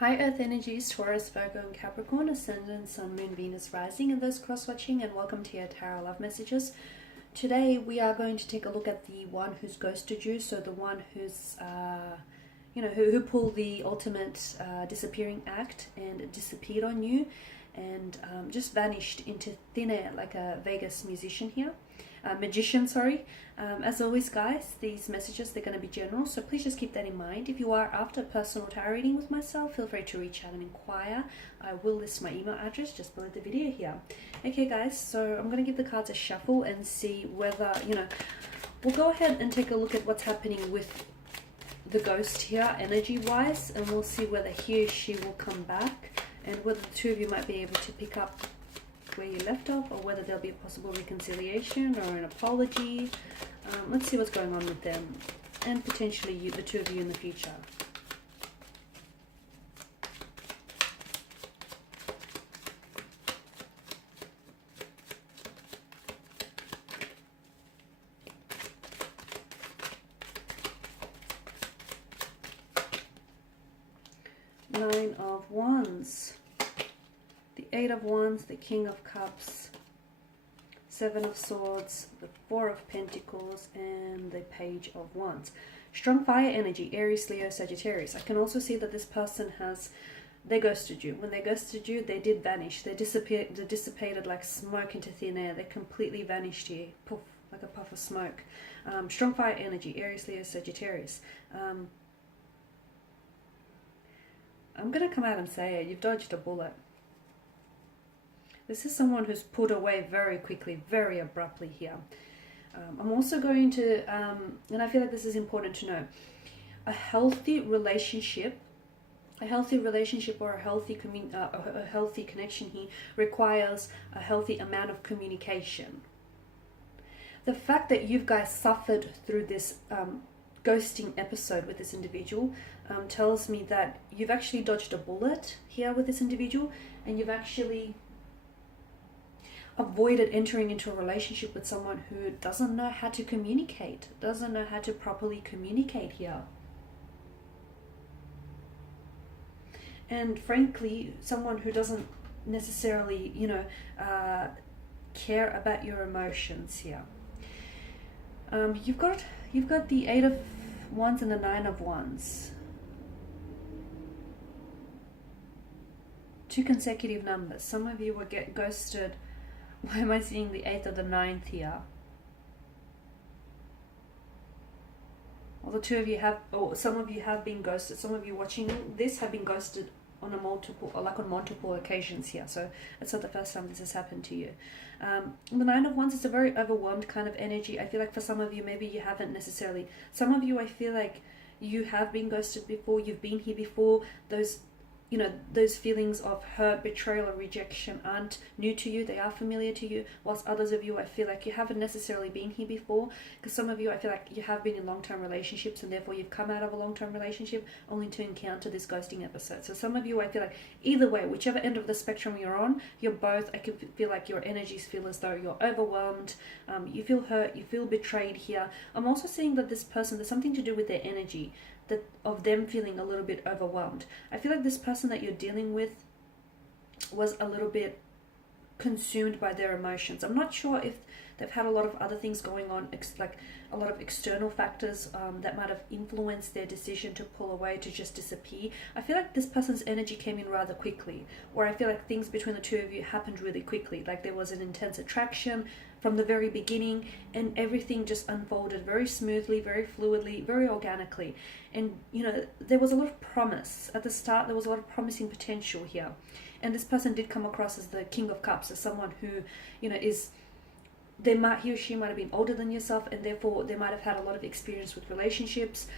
Hi Earth energies, Taurus, Virgo and Capricorn, Ascendant, Sun, Moon, Venus, Rising, and those cross-watching, and welcome to your Tarot Love Messages. Today we are going to take a look at the one who's ghosted you, so the one who's, who pulled the ultimate disappearing act and disappeared on you and just vanished into thin air like a Vegas musician here. Magician, sorry. As always, guys, these messages, they're going to be general, so please just keep that in mind. If you are after a personal tarot reading with myself, feel free to reach out and inquire. I will list my email address just below the video here. Okay, guys, so I'm going to give the cards a shuffle and see whether, we'll go ahead and take a look at what's happening with the ghost here, energy-wise, and we'll see whether he or she will come back and whether the two of you might be able to pick up where you left off, or whether there'll be a possible reconciliation or an apology. Let's see what's going on with them and potentially you, the two of you in the future. Nine of Wands, the Eight of Wands, the King of Cups, Seven of Swords, the Four of Pentacles, and the Page of Wands. Strong fire energy, Aries, Leo, Sagittarius. I can also see that this person they ghosted you. When they ghosted you, they did vanish. They dissipated like smoke into thin air. They completely vanished here, poof, like a puff of smoke. Strong fire energy, Aries, Leo, Sagittarius. I'm going to come out and say it. You've dodged a bullet. This is someone who's pulled away very quickly, very abruptly here. I'm also going to, and I feel like this is important to know, a healthy relationship or a healthy connection here requires a healthy amount of communication. The fact that you guys suffered through this ghosting episode with this individual tells me that you've actually dodged a bullet here with this individual, and you've actually avoided entering into a relationship with someone who doesn't know how to communicate, doesn't know how to properly communicate here. And frankly, someone who doesn't necessarily, care about your emotions here. You've got the Eight of Wands and the Nine of Wands. Two consecutive numbers. Some of you will get ghosted. Why am I seeing the 8th or the 9th here? Well, the two of you have, or some of you have been ghosted. Some of you watching this have been ghosted on multiple occasions here. So it's not the first time this has happened to you. The Nine of Wands is a very overwhelmed kind of energy. I feel like for some of you, maybe you haven't necessarily. Some of you, I feel like you have been ghosted before. You've been here before. Those feelings of hurt, betrayal, or rejection aren't new to you. They are familiar to you. Whilst others of you, I feel like you haven't necessarily been here before. Because some of you, I feel like you have been in long-term relationships, and therefore you've come out of a long-term relationship only to encounter this ghosting episode. So some of you, I feel like either way, whichever end of the spectrum you're on, you're both. I can feel like your energies feel as though you're overwhelmed. You feel hurt. You feel betrayed here. I'm also seeing that this person, there's something to do with their energy. Of them feeling a little bit overwhelmed. I feel like this person that you're dealing with was a little bit consumed by their emotions. I'm not sure if they've had a lot of other things going on, like a lot of external factors that might have influenced their decision to pull away, to just disappear. I feel like this person's energy came in rather quickly, or I feel like things between the two of you happened really quickly. Like there was an intense attraction from the very beginning, and everything just unfolded very smoothly, very fluidly, very organically. And there was a lot of promise at the start. There was a lot of promising potential here, and this person did come across as the King of Cups, as someone who he or she might have been older than yourself, and therefore they might have had a lot of experience with relationships,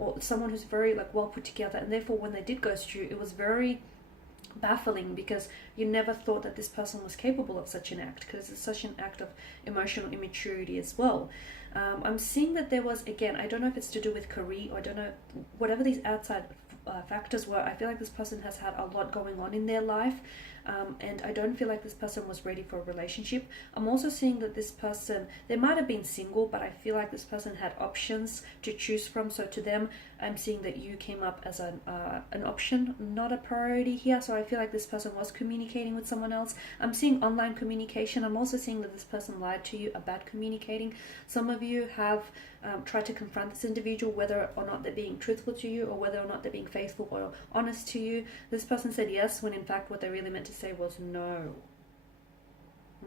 or someone who's very well put together, and therefore when they did ghost you, it was very baffling, because you never thought that this person was capable of such an act, because it's such an act of emotional immaturity as well. I'm seeing that there was, again, I don't know if it's to do with career, or I don't know, whatever these outside factors were, I feel like this person has had a lot going on in their life, and I don't feel like this person was ready for a relationship. I'm also seeing that this person, they might have been single, but I feel like this person had options to choose from. So to them, I'm seeing that you came up as an option, not a priority here. So I feel like this person was communicating with someone else. I'm seeing online communication. I'm also seeing that this person lied to you about communicating. Some of you have tried to confront this individual, whether or not they're being truthful to you, or whether or not they're being faithful or honest to you. This person said yes, when in fact what they really meant to say was no.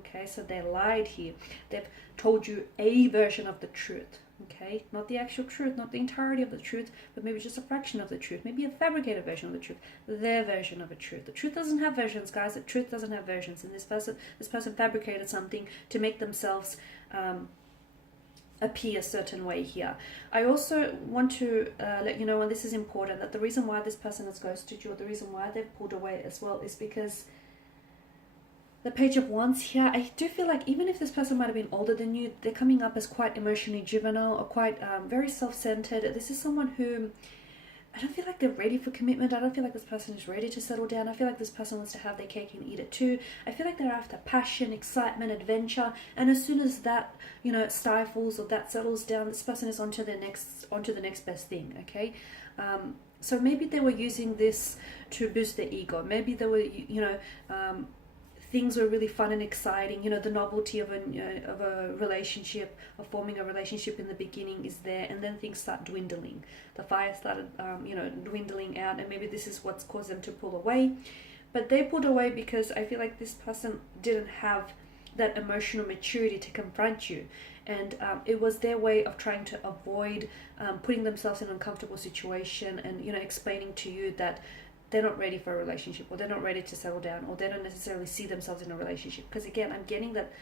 Okay, so they lied here. They've told you a version of the truth. Okay, not the actual truth, not the entirety of the truth, but maybe just a fraction of the truth, maybe a fabricated version of the truth, their version of a truth. The truth doesn't have versions, guys. The truth doesn't have versions. And this person fabricated something to make themselves appear a certain way here. I also want to let you know, and this is important, that the reason why this person has ghosted you, or the reason why they've pulled away as well, is because the Page of Wands here, I do feel like even if this person might have been older than you, they're coming up as quite emotionally juvenile, or quite very self-centered. This is someone who, I don't feel like they're ready for commitment. I don't feel like this person is ready to settle down. I feel like this person wants to have their cake and eat it too. I feel like they're after passion, excitement, adventure, and as soon as that, you know, stifles or that settles down, this person is onto the next best thing. Okay, so maybe they were using this to boost their ego. Maybe they were, you know, things were really fun and exciting. You know, the novelty of a relationship, of forming a relationship in the beginning is there, and then things start dwindling. The fire started, you know, dwindling out, and maybe this is what's caused them to pull away. But they pulled away because I feel like this person didn't have that emotional maturity to confront you, and it was their way of trying to avoid putting themselves in an uncomfortable situation, and, you know, explaining to you that they're not ready for a relationship, or they're not ready to settle down, or they don't necessarily see themselves in a relationship. Because again, I'm getting that,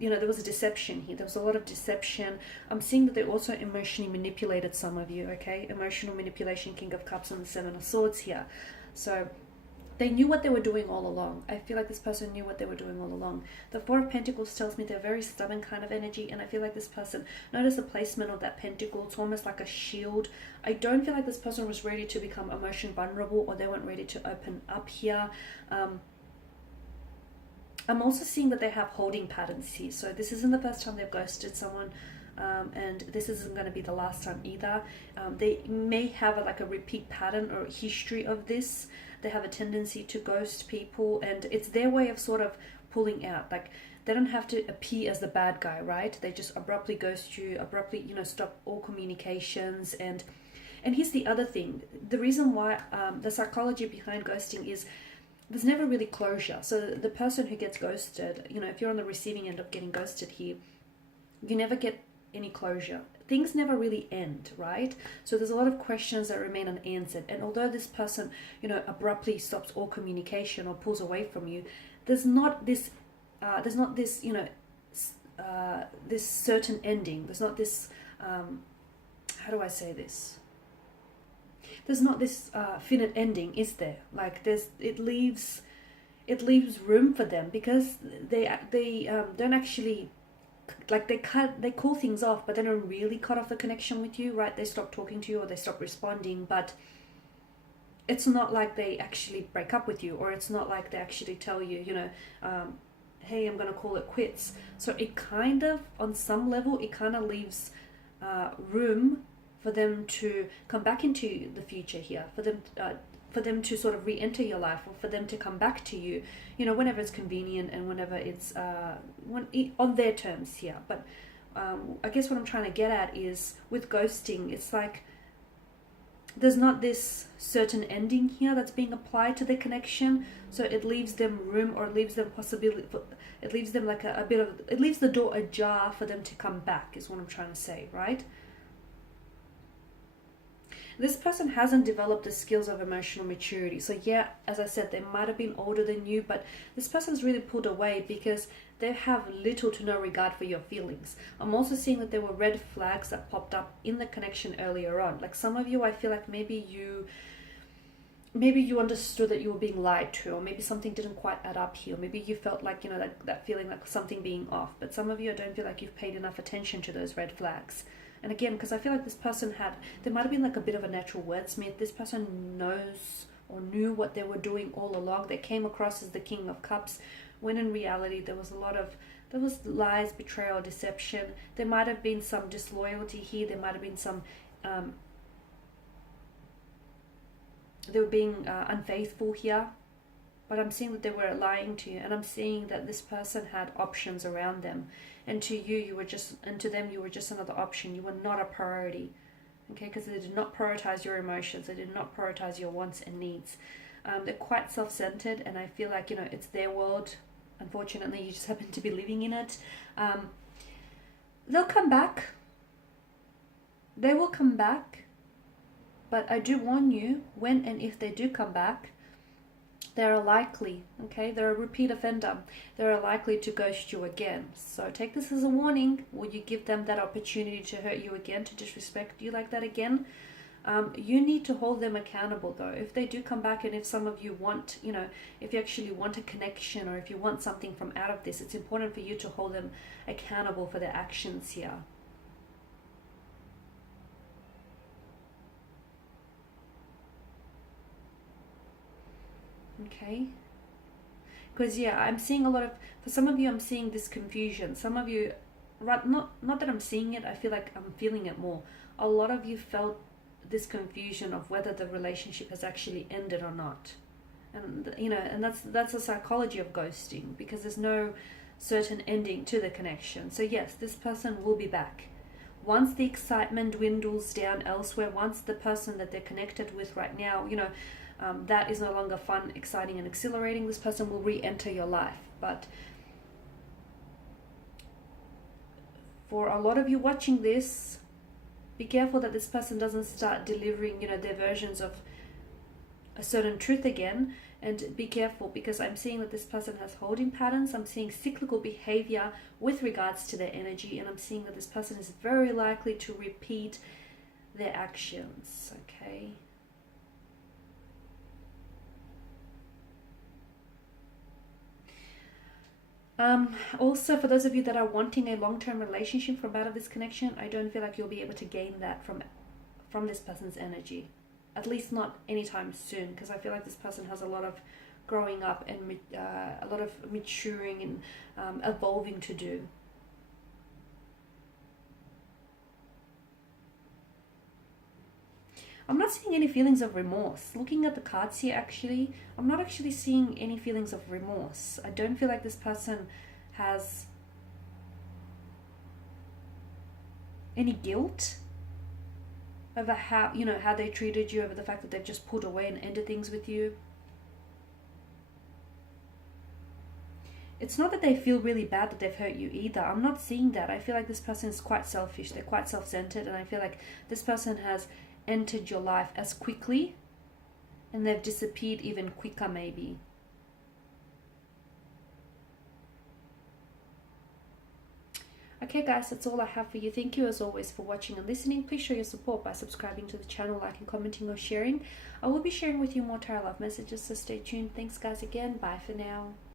you know, there was a deception here. There was a lot of deception. I'm seeing that they also emotionally manipulated some of you, okay? Emotional manipulation, King of Cups and the Seven of Swords here. So they knew what they were doing all along. I feel like this person knew what they were doing all along. The Four of Pentacles tells me they're very stubborn kind of energy, and I feel like this person, notice the placement of that pentacle, it's almost like a shield. I don't feel like this person was ready to become emotionally vulnerable, or they weren't ready to open up here. I'm also seeing that they have holding patterns here. So this isn't the first time they've ghosted someone, and this isn't going to be the last time either. They may have like a repeat pattern or history of this. They have a tendency to ghost people, and it's their way of sort of pulling out. Like, they don't have to appear as the bad guy, right? They just abruptly ghost you, abruptly, you know, stop all communications. And here's the other thing. The reason why, the psychology behind ghosting is there's never really closure. So the person who gets ghosted, you know, if you're on the receiving end of getting ghosted here, you never get any closure. Things never really end, right? So there's a lot of questions that remain unanswered. And although this person, you know, abruptly stops all communication or pulls away from you, there's not this, you know, this certain ending. There's not this, how do I say this? There's not this finite ending, is there? Like, it leaves room for them, because they don't actually, like, they call things off, but they don't really cut off the connection with you, right? They stop talking to you, or they stop responding, but it's not like they actually break up with you, or it's not like they actually tell you, you know, hey, I'm gonna call it quits. So it kind of, on some level, it kind of leaves room for them to come back into the future here, for them to sort of re-enter your life, or for them to come back to you, you know, whenever it's convenient, and whenever it's on their terms here. But I guess what I'm trying to get at is, with ghosting, it's like there's not this certain ending here that's being applied to the connection, so it leaves them room, or it leaves them possibility, it leaves them like a bit of, it leaves the door ajar for them to come back, is what I'm trying to say, right? This person hasn't developed the skills of emotional maturity. So yeah, as I said, they might have been older than you, but this person's really pulled away because they have little to no regard for your feelings. I'm also seeing that there were red flags that popped up in the connection earlier on. Like, some of you, I feel like maybe you understood that you were being lied to, or maybe something didn't quite add up here, or maybe you felt like, you know, that feeling like something being off. But some of you, I don't feel like you've paid enough attention to those red flags. And again, because I feel like this person there might have been like a bit of a natural wordsmith. This person knows or knew what they were doing all along. They came across as the King of Cups, when in reality there was lies, betrayal, deception. There might have been some disloyalty here. There might have been some they were being unfaithful here, but I'm seeing that they were lying to you, and I'm seeing that this person had options around them, and to you, you were just, and to them, you were just another option. You were not a priority, okay? Because they did not prioritize your emotions, they did not prioritize your wants and needs. They're quite self-centered, and I feel like, you know, it's their world. Unfortunately, you just happen to be living in it. They'll come back. They will come back. But I do warn you, when and if they do come back, they're likely, okay, they're a repeat offender. They're likely to ghost you again. So take this as a warning. Will you give them that opportunity to hurt you again, to disrespect you like that again? You need to hold them accountable though. If they do come back, and if some of you want, you know, if you actually want a connection, or if you want something from out of this, it's important for you to hold them accountable for their actions here. Okay, because yeah, I'm seeing a lot of, for some of you, I'm seeing this confusion. Some of you, right, not that I'm seeing it, I feel like I'm feeling it more. A lot of you felt this confusion of whether the relationship has actually ended or not. And you know, and that's the psychology of ghosting, because there's no certain ending to the connection. So yes, this person will be back. Once the excitement dwindles down elsewhere, once the person that they're connected with right now, you know, that is no longer fun, exciting, and exhilarating, this person will re-enter your life. But for a lot of you watching this, be careful that this person doesn't start delivering, you know, their versions of a certain truth again. And be careful, because I'm seeing that this person has holding patterns. I'm seeing cyclical behavior with regards to their energy, and I'm seeing that this person is very likely to repeat their actions, okay? Also, for those of you that are wanting a long-term relationship from out of this connection, I don't feel like you'll be able to gain that from this person's energy, at least not anytime soon, because I feel like this person has a lot of growing up and a lot of maturing and evolving to do. I'm not seeing any feelings of remorse. Looking at the cards here, actually, I'm not actually seeing any feelings of remorse. I don't feel like this person has any guilt over how, you know, how they treated you, over the fact that they've just pulled away and ended things with you. It's not that they feel really bad that they've hurt you either. I'm not seeing that. I feel like this person is quite selfish. They're quite self-centered, and I feel like this person has entered your life as quickly, and they've disappeared even quicker maybe. Okay guys, that's all I have for you. Thank you as always for watching and listening. Please show your support by subscribing to the channel, liking, commenting, or sharing. I will be sharing with you more tarot love messages, so stay tuned. Thanks guys again. Bye for now.